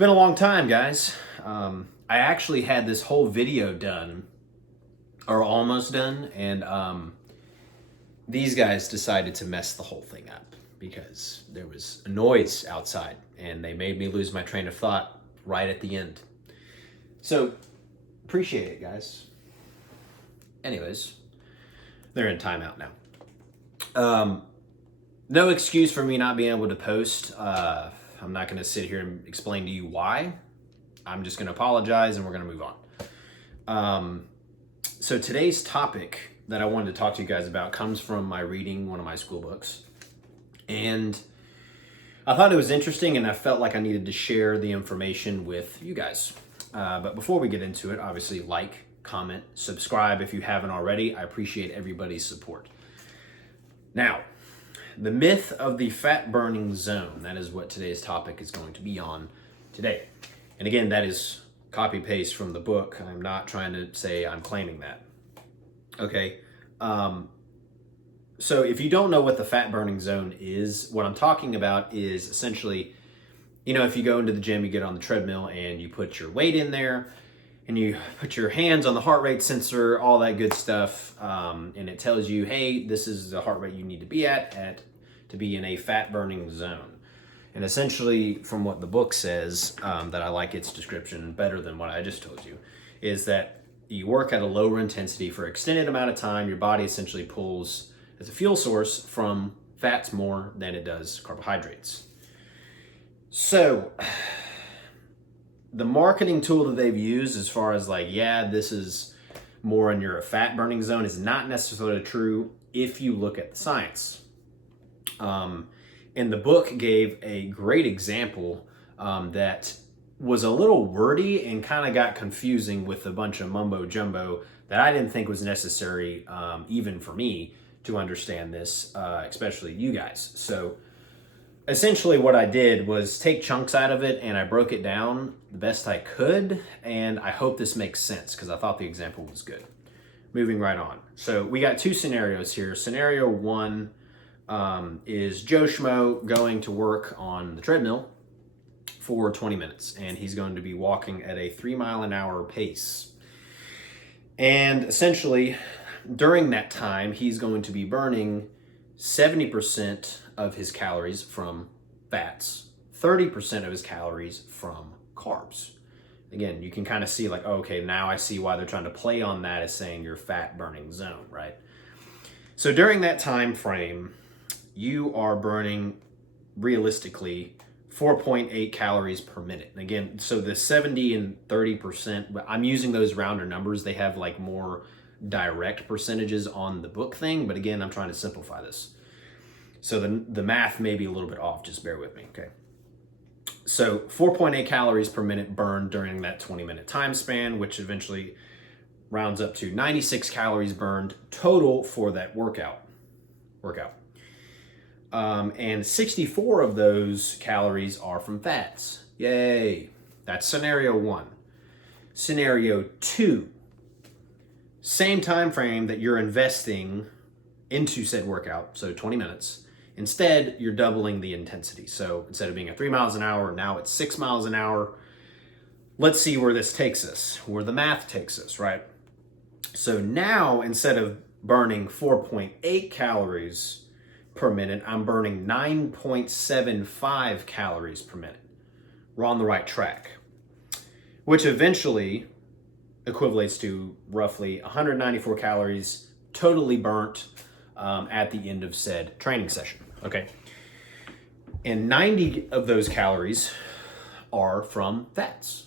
been a long time, guys. I actually had this whole video done, or almost done, and these guys decided to mess the whole thing up because there was a noise outside, and they made me lose my train of thought right at the end. So, appreciate it, guys. Anyways, they're in timeout now. No excuse for me not being able to post. I'm not going to sit here and explain to you why. I'm just going to apologize and we're going to move on. So today's topic that I wanted to talk to you guys about comes from my reading one of my school books. And I thought it was interesting and I felt like I needed to share the information with you guys. But before we get into it, obviously like, comment, subscribe if you haven't already. I appreciate everybody's support. Now, the myth of the fat burning zone, that is what today's topic is going to be on today. And again, that is copy paste from the book. I'm not trying to say I'm claiming that. Okay. So if you don't know what the fat burning zone is, what I'm talking about is essentially, if you go into the gym, you get on the treadmill and you put your weight in there and you put your hands on the heart rate sensor, all that good stuff. And it tells you, hey, this is the heart rate you need to be at to be in a fat burning zone. And essentially, from what the book says, that I like its description better than what I just told you, is that you work at a lower intensity for an extended amount of time. Your body essentially pulls as a fuel source from fats more than it does carbohydrates. So the marketing tool that they've used as far as this is more in your fat burning zone is not necessarily true if you look at the science. And the book gave a great example that was a little wordy and kind of got confusing with a bunch of mumbo jumbo that I didn't think was necessary even for me to understand this, especially you guys. So essentially what I did was take chunks out of it and I broke it down the best I could, and I hope this makes sense because I thought the example was good. Moving right on. So we got two scenarios here. Scenario one is Joe Schmo going to work on the treadmill for 20 minutes, and he's going to be walking at a 3 mile an hour pace. And essentially, during that time, he's going to be burning 70% of his calories from fats, 30% of his calories from carbs. Again, you can kind of see okay, now I see why they're trying to play on that as saying your fat burning zone, right? So during that time frame, you are burning realistically 4.8 calories per minute. And again, so the 70 and 30%, I'm using those rounder numbers. They have more direct percentages on the book thing, but again, I'm trying to simplify this. So the math may be a little bit off, just bear with me, okay? So 4.8 calories per minute burned during that 20-minute time span, which eventually rounds up to 96 calories burned total for that workout. And 64 of those calories are from fats. Yay. That's scenario one. Scenario two, same time frame that you're investing into said workout, so 20 minutes. Instead, you're doubling the intensity. So instead of being at 3 miles an hour, now it's 6 miles an hour. Let's see where this takes us, where the math takes us, right? So now, instead of burning 4.8 calories per minute, I'm burning 9.75 calories per minute. We're on the right track, which eventually equivalates to roughly 194 calories totally burnt at the end of said training session, okay? And 90 of those calories are from fats.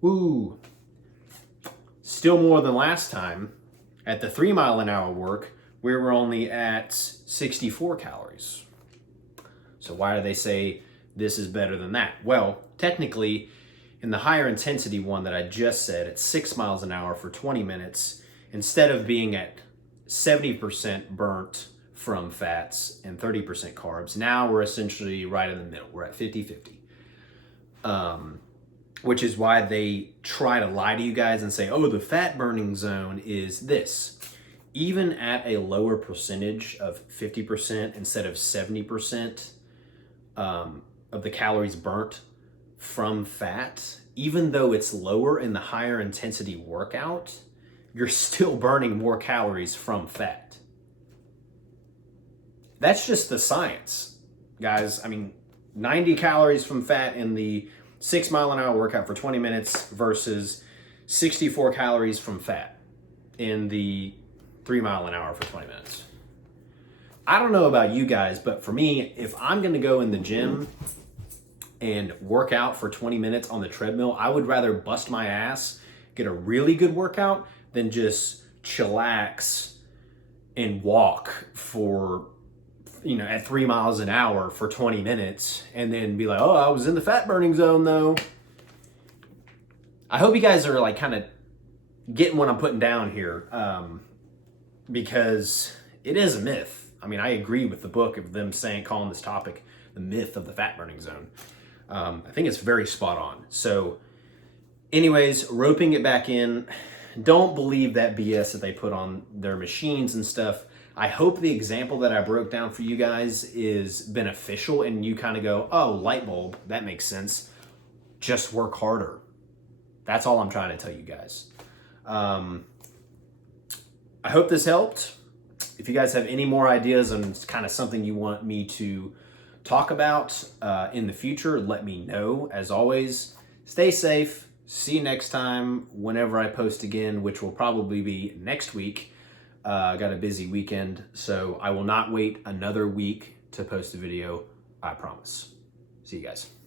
Woo! Still more than last time. At the 3 mile an hour work, we were only at 64 calories. So why do they say this is better than that? Well, technically, in the higher intensity one that I just said, at 6 miles an hour for 20 minutes, instead of being at 70% burnt from fats and 30% carbs, now we're essentially right in the middle. We're at 50-50. Which is why they try to lie to you guys and say, oh, the fat burning zone is this. Even at a lower percentage of 50% instead of 70% of the calories burnt from fat, even though it's lower in the higher intensity workout, you're still burning more calories from fat. That's just the science, guys. I mean, 90 calories from fat in the 6 mile an hour workout for 20 minutes versus 64 calories from fat in the 3 mile an hour for 20 minutes. I don't know about you guys, but for me, if I'm going to go in the gym and work out for 20 minutes on the treadmill, I would rather bust my ass, get a really good workout, than just chillax and walk for, at 3 miles an hour for 20 minutes and then be like, oh, I was in the fat burning zone though. I hope you guys are like kind of getting what I'm putting down here, because it is a myth. I mean, I agree with the book of them calling this topic the myth of the fat burning zone. I think it's very spot on. So anyways, roping it back in, don't believe that BS that they put on their machines and stuff. I hope the example that I broke down for you guys is beneficial and you kind of go, oh, light bulb, that makes sense. Just work harder. That's all I'm trying to tell you guys. I hope this helped. If you guys have any more ideas on kind of something you want me to talk about in the future, let me know. As always, stay safe. See you next time whenever I post again, which will probably be next week. I got a busy weekend, so I will not wait another week to post a video, I promise. See you guys.